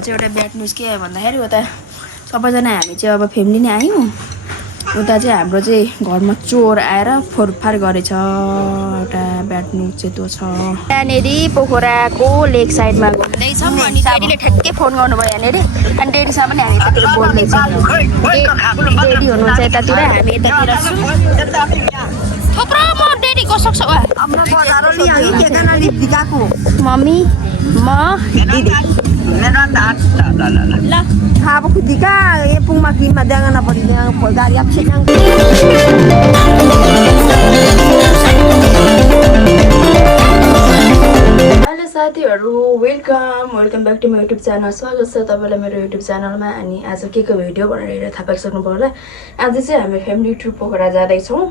चाहिँ एउटा bad news के भन्दाखेरि उता सबैजना हामी चाहिँ अब फ्यामिली नै आयौँ उता चाहिँ हाम्रो चाहिँ घरमा चोर आएर फोरफार गरेछ एउटा ब्याड न्युज चाहिँ त्यो छ त्यहाँनेरि पोखराको लेक साइडमा घुम्दैछौँ अनि डेडीले ठ्याक्कै फोन गर्नुभयो यहाँनेरि अनि डेडीसँग पनि हामी यतातिर बोल्दैछौँ डेडी हुनुहुन्छ यतातिर हामी यतातिर थुप्रो म डेडी कसोक्छ मम्मी म दिदी lah haba kudika pung maki madanga na pari na polgari apse nang hello साथीहरू welcome back to my YouTube channel स्वागत छ तपाईँलाई मेरो युट्युब च्यानलमा अनि आज के को भिडियो भनेर हेरेर थाहा पाइसक्नुभयो होला आज चाहिँ हामी फ्यामिली टुर पोखरा जाँदैछौँ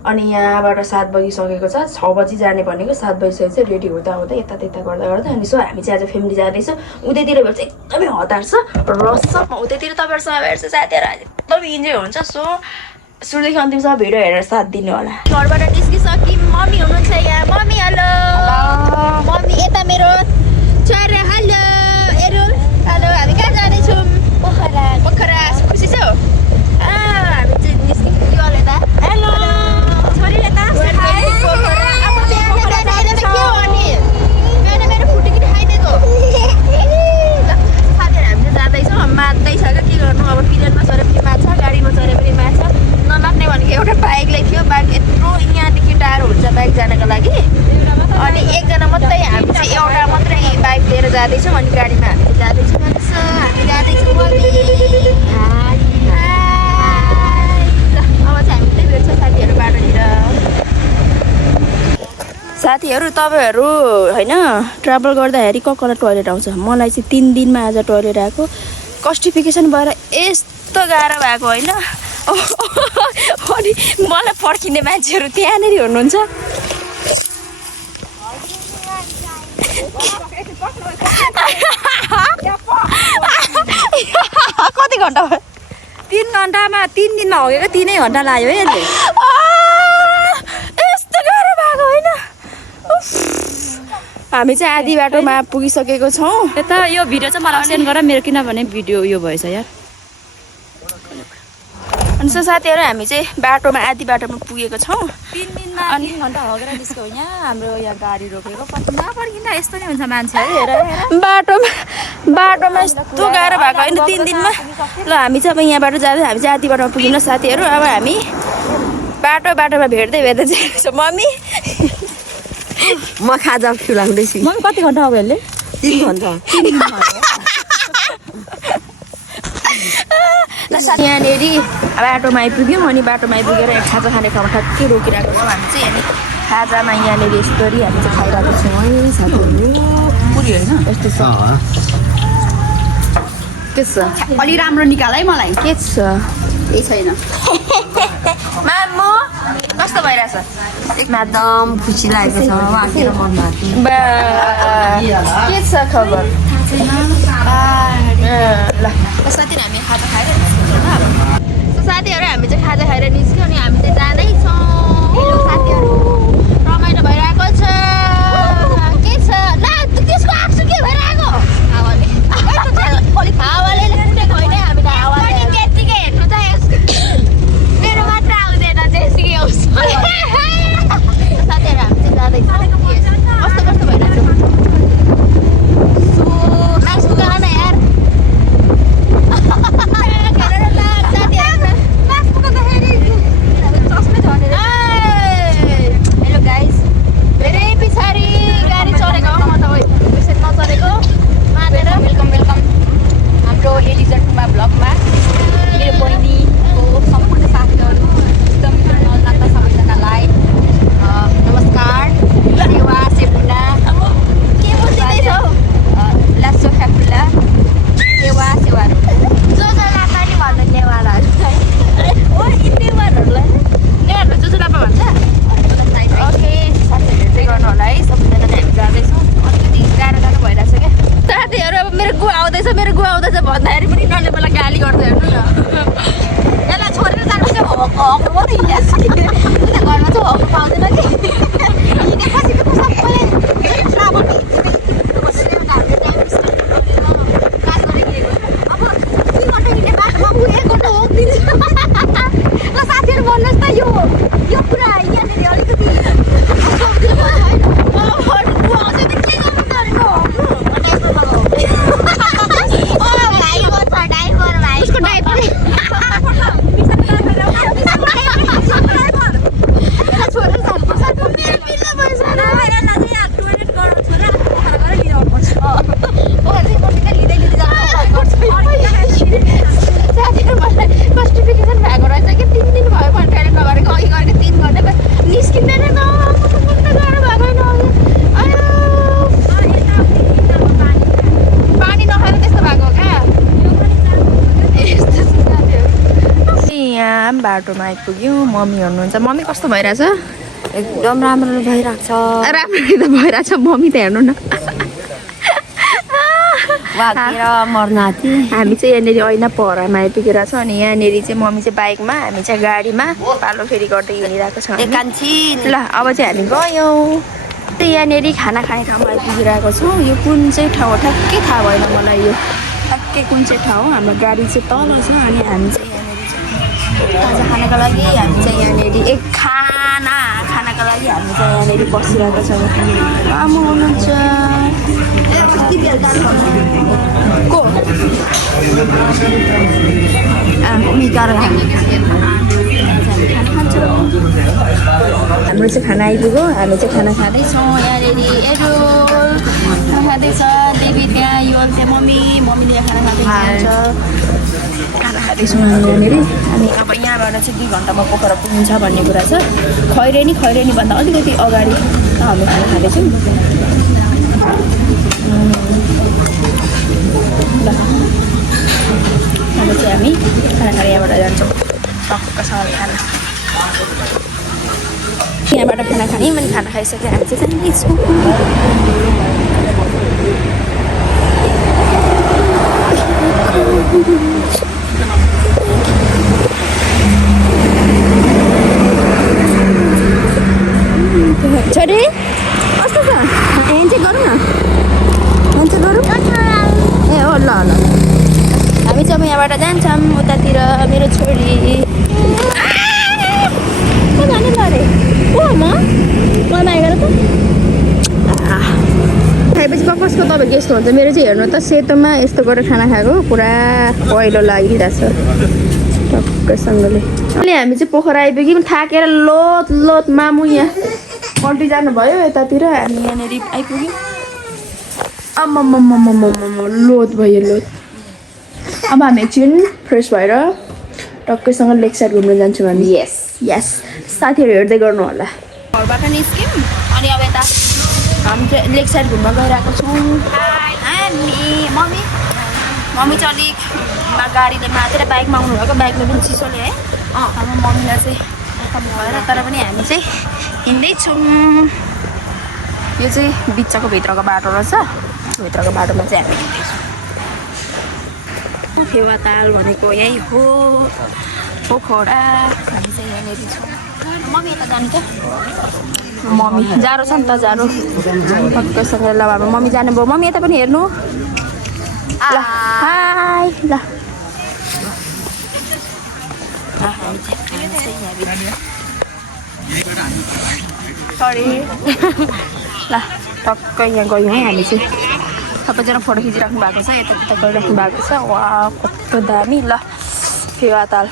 अनि यहाँबाट 7 बजिसकेको छ 6 बजी जाने भनेको 7 बजिसकेको चाहिँ रेडी हुँदा हुँदा यता त्यता गर्दा अनि सो हामी चाहिँ आज फ्यामिली जाँदैछौँ उतैतिर भेट्छ एकदमै हतार छ रस छ म उतैतिर तपाईँहरूसँग भेट्छु साथीहरू एकदम इन्जोय हुन्छ सो सुरुदेखि अन्तिमसम्म भिडियो हेरेर साथ दिनु होला घरबाट निस्किसकि मम्मी हुनुहुन्छ यहाँ मम्मी हेलो मम्मी यता मेरो छोरा हेलो एरुल हेलो हामी कहाँ जाँदैछौँ पोखरा खुसी छौ हामी चाहिँ निस्कियो होला त हेलो छोरीले त जाँदैछौँ मात्दैछ के गर्नु अब पिरियडमा चढे पनि माछा गाडीमा चढे पनि माछा नमात्ने भनेको एउटा बाइकलाई थियो बाइक यत्रो यहाँदेखि टाढो हुन्छ बाइक जानको लागि अनि एकजना मात्रै हामी चाहिँ एउटा मात्रै बाइक लिएर जाँदैछौँ अनि गाडीमा हामी जाँदैछौँ हामी जाँदैछौँ अब चाहिँ हामी त्यही भेट्छ साथीहरू बाटोतिर साथीहरू तपाईँहरू होइन ट्राभल गर्दाखेरि ककला टोइलेट आउँछ मलाई चाहिँ 3 दिनमा आज टोइलेट आएको कस्टिफिकेसन भएर यस्तो गाह्रो भएको होइन अनि मलाई पर्खिने मान्छेहरू त्यहाँनिर हुनुहुन्छ कति घन्टा भयो 3 घण्टामा 3 दिनमा होगेको 3 घण्टा लाग्यो है यसले यस्तो गाह्रो भएको होइन हामी चाहिँ आधी बाटोमा पुगिसकेको छौँ यता यो भिडियो चाहिँ मलाई सेन्ड गर मेरो किनभने भिडियो यो भएछ यार अनि सो साथीहरू हामी चाहिँ बाटोमा आधी बाटोमा पुगेको छौँ 3 दिनमा 3 घण्टा होगेर निस्क्यो यहाँ हाम्रो यहाँ गाडी रोकेको पत्ता पर्खिँदा यस्तो नै हुन्छ मान्छेहरू हेर बाटोमा यस्तो गाह्रो भएको होइन 3 दिनमा ल हामी चाहिँ अब यहाँबाट जाँदै हामी चाहिँ आधी बाटोमा पुग्यौँ ल साथीहरू अब हामी बाटोमा भेट्दै जाँदैछौँ मम्मी म खाजा खुलाउँदैछु मम्मी कति घन्टा हो यसले 3 घण्टा यहाँनिर बाटोमा आइपुग्यौँ अनि बाटोमा आइपुगेर खाजा खाने ठाउँमा ठ्याक्कै रोकिरहेको छौँ हामी चाहिँ अनि खाजामा यहाँनिर यस्तरी हामी चाहिँ खाइरहेको छौँ है साथीहरू पुरी होइन यस्तो छ के छ अलि राम्रो निकाल है मलाई के छ केही छैन मामु कस्तो भइरहेछ एकदम खुसी लागेको छ आफै मन के छ खबर ल साथीहरू हामी खाजा खाएर निस्क्यौँ अब साथीहरू हामी चाहिँ खाजा खाएर निस्क्यौँ अनि हामी चाहिँ जाँदैछौँ साथीहरू रमाइलो भइरहेको छ के छ ल त्यसको आक्सु के भइरहेको हावाले फुटेको होइन हामी त हावाले केटीकै हेर्नु त मेरो मात्र आउँदैन जेसीकै आउँछ साथीहरू हामी चाहिँ जाँदैछौँ कस्तो कस्तो भइरहेको मेरो गुवा आउँदैछ भन्दाखेरि पनि नले मलाई गाली गर्दै हेर्नु न यसलाई छोडेर जानुपर्छ हक मात्रै हिँडेछ कि घरमा चाहिँ हक पाउँदैन कि हिँडेपछि सबैले बाटोमा आइपुग्यौँ। मम्मी हुनुहुन्छ। मम्मी कस्तो भइरहेछ? एकदम राम्रो भइरहेको छ। राम्ररी त भइरहेछ। मम्मी त हेर्नु न वाकेर मर्न आँटी। हामी चाहिँ यहाँनिर ऐना पहरामा आइपुगेर छ अनि यहाँनिर चाहिँ मम्मी चाहिँ बाइकमा हामी चाहिँ गाडीमा पालो फेरि गर्दै हिँडिरहेको छ। एकछिन ल अब चाहिँ हामी गयौँ। यहाँनिर खाना खाने ठाउँमा आइपुगिरहेको छौँ। यो कुन चाहिँ ठाउँ हो ठ्याक्कै थाहा भएन मलाई। यो ठ्याक्कै कुन चाहिँ ठाउँ हो। हाम्रो गाडी चाहिँ तल छ अनि हामी चाहिँ यहाँनिर चाहिँ खाजा खानको लागि हामी चाहिँ यहाँनिर खानाको लागि हामी चाहिँ यहाँनिर बसिरहेको छौँ। आमा हुनुहुन्छ को हाम्रो चाहिँ खाना आइपुग्यो। हामी चाहिँ खाना खाँदैछौँ। यहाँनिर एरोल खाना खाँदैछ। देवी त्यहाँ यो चाहिँ मम्मीले खाना खाँदैछ। खाना खाँदैछौँ हामी यहाँनिर। अनि अब यहाँबाट चाहिँ 2 घन्टामा पोखरा पुगिन्छ भन्ने कुरा छ। खैरेनीभन्दा अलिकति अगाडि हामी खाना खाँदैछौँ। ल अब चाहिँ हामी खाना खाएर यहाँबाट जान्छौँ टक्कसँग खाना। यहाँबाट खाना खाने मैले खाना खाइसकेर हामी चाहिँ जाँदैछौँ। छोरी कस्तो छ? यहाँ चाहिँ गरौँ न। यहाँ चाहिँ गरौँ ए हो। ल हामी चाहिँ अब यहाँबाट जान्छौँ उतातिर। मेरो छोरी जाने अरे को म आएर त खाएपछि कसको तपाईँको यस्तो हुन्छ। मेरो चाहिँ हेर्नु त सेतोमा यस्तो गरेर खाना खाएको पुरा पहिलो लागिरहेछ टक्कसँगले। अनि हामी चाहिँ पोखरा आइपुग्यौँ। थाकेर लोत मामु यहाँ पल्टी जानुभयो यतातिर। हामी यहाँनिर आइपुग्यौँ। आम्मामामामामामा लोत भयो लोत। अब हामी एकछिन फ्रेस भएर टक्कैसँग लेक साइड घुम्न जान्छौँ हामी। यस साथीहरू हेर्दै गर्नु होला। घरबाट निस्क्यौँ अनि अब यता हामी चाहिँ लेक साइड घुम्न गइरहेको छौँ। मम्मी चाहिँ अलिक गाडीले मातेर बाइकमा आउनुभएको। बाइकमा पनि चिसोले है। अब मम्मीलाई चाहिँ भएर तर पनि हामी चाहिँ हिँड्दैछौँ। यो चाहिँ बिचको भित्रको बाटो रहेछ। भित्रको बाटोमा चाहिँ हामी हिँड्दैछौँ। फेवाताल भनेको यही हो पोखरा। हामी चाहिँ यहाँनिर छौँ। मम्मी यता जानु त? मम्मी जाडो छ नि त जाडो टक्कैसँग। ल अब मम्मी जानु भयो। मम्मी यता पनि हेर्नु ल। हाई ल सरी ल टक्कै यहाँ गयौँ है। हामी चाहिँ सबैजना फोटो खिचिराख्नु भएको छ। यता गरिराख्नु भएको छ। वा कस्तो दामी। ल फेवाताल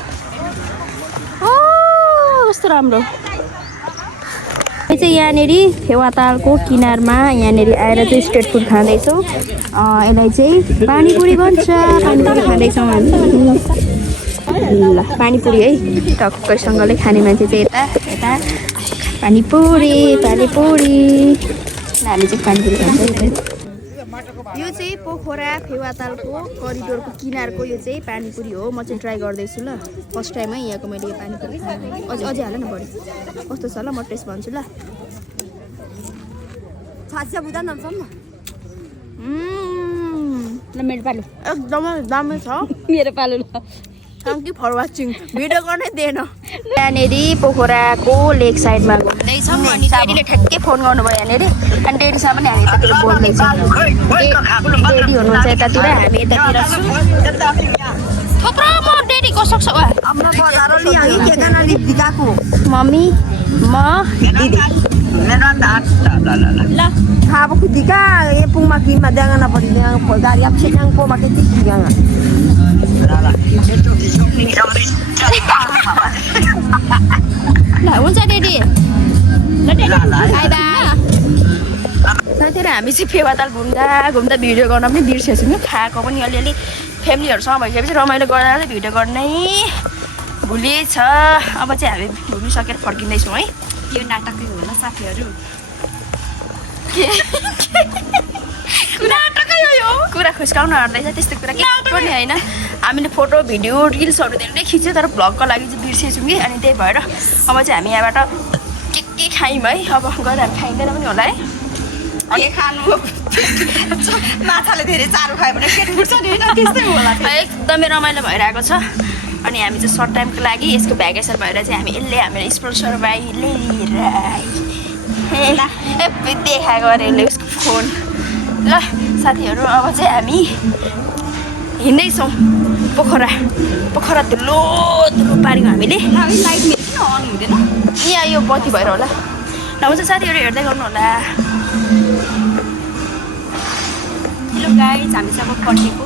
कस्तो राम्रो। यो चाहिँ यहाँनिर फेवातालको किनारमा यहाँनिर आएर चाहिँ स्ट्रिट फुड खाँदैछौँ। यसलाई चाहिँ पानीपुरी भन्छ। पानीपुरी खाँदैछौँ हामी। ल पानीपुरी है टक्कैसँगले खाने मान्छे चाहिँ यता पानीपुरी हामी चाहिँ पानीपुरी खान्छौँ। यो चाहिँ पोखरा फेवातालको करिडोरको किनारको यो चाहिँ पानीपुरी हो। म चाहिँ ट्राई गर्दैछु ल। फर्स्ट टाइम है यहाँको मैले यो पानीपुरी खानु। अझै हाल न बढी कस्तो छ ल। म टेस्ट भन्छु ल। मेरो पालो एकदमै दामी छ। मेरो पालो ल। Thank you for watching. Video गर्नै दिएन। यहाँनिर पोखराको लेक साइडमा घुम्दैछौँ अनि डेडीले ठ्याक्कै फोन गर्नुभयो यहाँनिर। अनि डेडीसँग पनि हामी यतातिर बोल्दैछौँ। डेडी हुनुहुन्छ यतातिर हामी यतातिर छौँ। थुप्रो म डेडी कसो छ मम्मी म दिदी ल Habo ketika pung makin madangan apa di yang dari apa sih yang po makin tinggi yang ल हुन्छ डेडी ल डेडी बाई बाई। साथीहरू हामी चाहिँ फेवाताल घुम्दा भिडियो गर्न पनि बिर्सेछौँ। खाएको पनि अलिअलि फ्यामिलीहरूसँग भइसकेपछि रमाइलो गर्दा चाहिँ भिडियो गर्नै भुलिएछ। अब चाहिँ हामी घुमिसकेर फर्किँदैछौँ है। यो नाटकै होला साथीहरू। कुरा खुस्काउन हट्दैछ त्यस्तो कुरा केही पनि होइन हामीले फोटो भिडियो रिल्सहरू धेरै खिच्यो तर भ्लगको लागि चाहिँ बिर्सेछौँ कि अनि त्यही भएर अब चाहिँ हामी यहाँबाट के खायौँ है अब गएर हामी खाइँदैन पनि होला है अनि खानु माछाले धेरै चारो खायो भने पेट फुट्छ नि होइन त्यस्तै होला एकदमै रमाइलो भइरहेको छ अनि हामी चाहिँ सर्ट टाइमको लागि यसको भ्याकेसन भएर चाहिँ हामी यसले हाम्रो स्पोन्सर भाइले देखाएको अरे यसले उसको फोन ल साथीहरू अब चाहिँ हामी हिँड्दैछौँ पोखरा धुलो पारेको हामीले लाइट किन अन हुँदैन यहाँ यो बत्ती भएर होला नभए साथीहरू हेर्दै गर्नु होला हेलो गाइज हामी चाहिँ अब फर्केको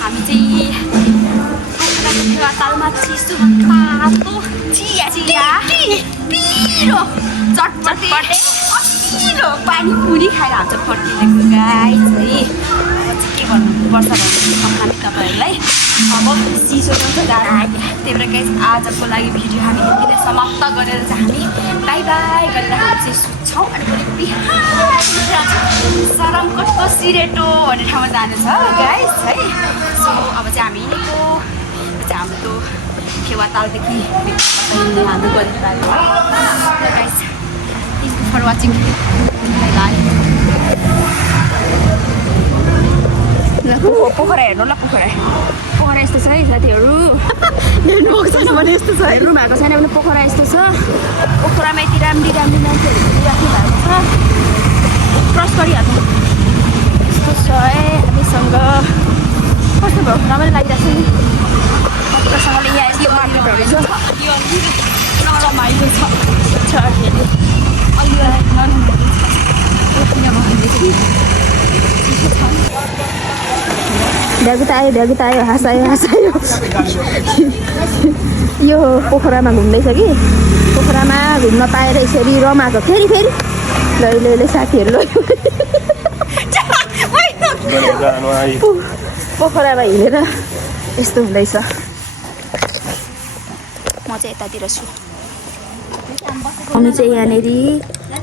हामी चाहिँ तालमा चिसो तातो चिया पिरो चटपटे असिलो पानीपुरी खाएर हामी चाहिँ फर्किँदैको गाइज है के गर्नुपर्छ भने हामी तपाईँहरूलाई अब चिसो छ त्यही भएर गाइज आजको लागि भिडियो हामी यति नै समाप्त गरेर चाहिँ हामी बाई बाई गरेर हामी चाहिँ सुत्छौँ अनि भोलि बिहान सरमकटको सिरेटो भन्ने ठाउँमा जानु छ गाइज है सो अब चाहिँ हामी हिँडेको हाम्रो फेवातालदेखि हाम्रो गरिरहेको guys thank you for watching bye Pokhara हेर्नु ल पोखरा यस्तो छ है साथीहरू हेर्नुभएको छैन भने यस्तो छ हेर्नु भएको छैन भने पोखरा यस्तो छ पोखरामा यति राम्री मान्छेहरू राख्नु भएको छ क्रस गरिहाल्नु यस्तो छ है हामीसँग कस्तो भयो रमाइलो लागिरहेको छ नि मजासँगले यहाँ यस्तो मार्केटहरू छ रमाइलो छ भ्यागुत आयो हँसायो यो पोखरामा घुम्दैछ कि पोखरामा घुम्न पाएर यसरी रमाएको फेरि ल साथीहरू पोखरामा हिँडेर यस्तो हुँदैछ म चाहिँ यतातिर छु मम्मी चाहिँ यहाँनिर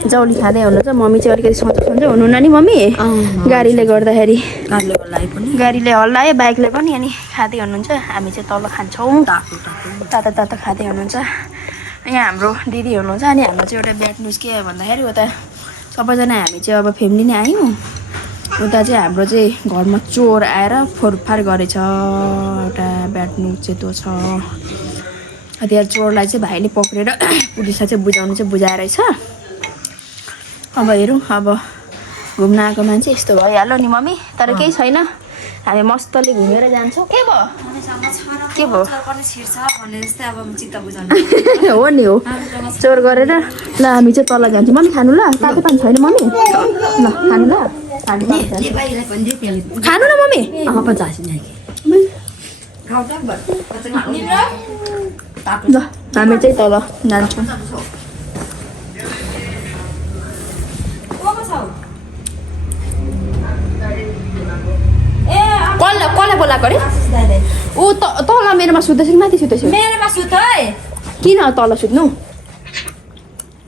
जौली खाँदै हुनुहुन्छ मम्मी चाहिँ अलिकति सन्चै हुनुहुन्न नि मम्मी गाडीले गर्दाखेरि गाडीले हल्लायो बाइकले पनि अनि खाँदै हुनुहुन्छ हामी चाहिँ तल खान्छौँ तातो खाँदै हुनुहुन्छ यहाँ हाम्रो दिदी हुनुहुन्छ अनि हाम्रो चाहिँ एउटा ब्याड न्युज के भन्दाखेरि उता सबैजना हामी चाहिँ अब फ्यामिली नै आयौँ उता चाहिँ हाम्रो चाहिँ घरमा चोर आएर फोरफार गरेछ एउटा ब्याड न्युज चाहिँ त्यो छ त्यहाँ चोरलाई चाहिँ भाइले पक्रेर पुलिसलाई चाहिँ बुझाउनु चाहिँ बुझाएरहेछ अब हेरौँ अब घुम्न आएको मान्छे यस्तो भइहाल्यो नि मम्मी तर केही छैन हामी मस्तले घुमेर जान्छौँ के भयो हो नि हो चोर गरेर ल हामी चाहिँ तल जान्छौँ मम्मी खानु ल तातो पानी छैन मम्मी ल खानु ल खानु न मम्मी ल हामी चाहिँ तल जान्छौँ कसलाई बोलाएको अरे ऊ तल मेरोमा सुत्दैछ कि माथि सुत्दैछ मेरोमा सुत है किन तल सुत्नु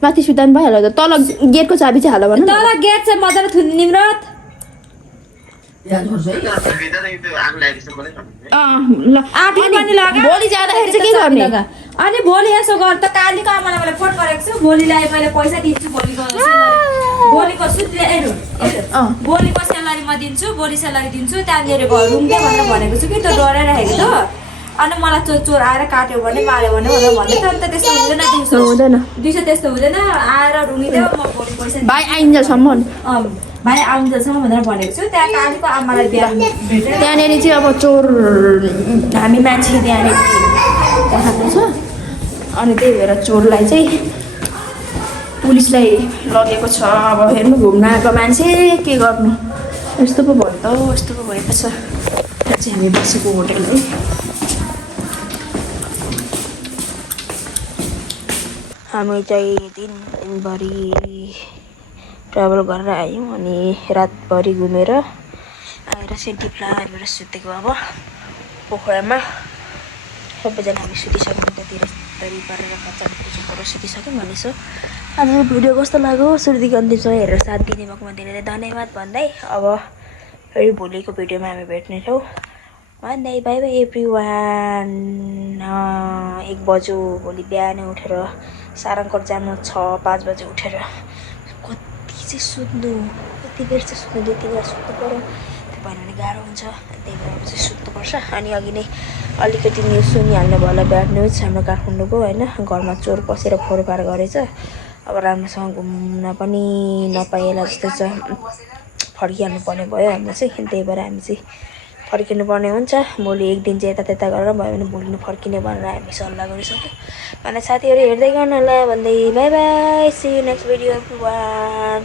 माथि सुत्दा पनि भइहाल्यो त तल गेटको चाबी चाहिँ हाल भन्नु तल गेट चाहिँ मजाले थुन निम्रत भोलि जाँदाखेरि चाहिँ के गर्ने अनि भोलि यसो गर त कालीको आमालाई मैले फोन गरेको छु भोलिलाई मैले पैसा दिन्छु भोलिको भोलिको सेलरी म दिन्छु भोलि सेलरी दिन्छु त्यहाँनिर रुम के भनेर भनेको छु कि त्यो डराइराखेको त अनि मलाई चोर आएर काट्यो भने माऱ्यो भने भनेर भन्दै त अन्त त्यस्तो हुँदैन दिउँसो त्यस्तो हुँदैन आएर रुमिदियो म भोलि पैसा भाइ आइन्जेलसम्म भाइ आउन्जेलसम्म भनेर भनेको छु त्यहाँ कालीको आमालाई बिहान त्यहाँनिर चाहिँ अब चोर हामी मान्छे त्यहाँनिर देखाएको छ अनि त्यही भएर चोरलाई चाहिँ पुलिसलाई लगेको छ अब हेर्नु घुम्न आएको मान्छे के गर्नु यस्तो पो भयो त यस्तो पो भएको छ यहाँ चाहिँ हामी बसेको होटल है हामी चाहिँ दिनभरि ट्राभल गरेर आयौँ अनि रातभरि घुमेर आएर सेन्टी फ्लावर सुतेको अब पोखरामा सबैजना हामी सुतिसक्यौँ त्यतातिर तरी पारेर खर्च सुतिसक्यौँ भनेछु आज भिडियो कस्तो लाग्यो सुरुदेखि अन्तिमसम्म हेरेर साथ दिने भएकोमा धेरै धेरै धन्यवाद भन्दै अब फेरि भोलिको भिडियोमा हामी भेट्नेछौँ भन्दै बाई बाई एभ्रिवान। 1 बज्यो भोलि बिहानै उठेर सारङकोट जानु छ 5 बजे उठेर कति चाहिँ सुत्नु कति बेर चाहिँ सुत्नु 2-3 बेर सुत्नु पऱ्यो त्यो भएन भने गाह्रो हुन्छ त्यही भएर चाहिँ सुत्नुपर्छ। अनि अघि नै अलिकति न्युज सुनिहाल्नु भयो होला ब्याड न्युज हाम्रो काठमाडौँको होइन घरमा चोर पसेर फोहोरफार गरेछ। अब राम्रोसँग घुम्न पनि नपाइएला जस्तो छ फर्किहाल्नु पर्ने भयो हाम्रो चाहिँ त्यही भएर हामी चाहिँ फर्किनु पर्ने हुन्छ। भोलि एक दिन चाहिँ यता त्यता गरेर भयो भने भोलि फर्किने भनेर हामी सल्लाह गरिसक्यौँ भने साथीहरू हेर्दै गर्नु होला भन्दै bye bye see you next video everyone.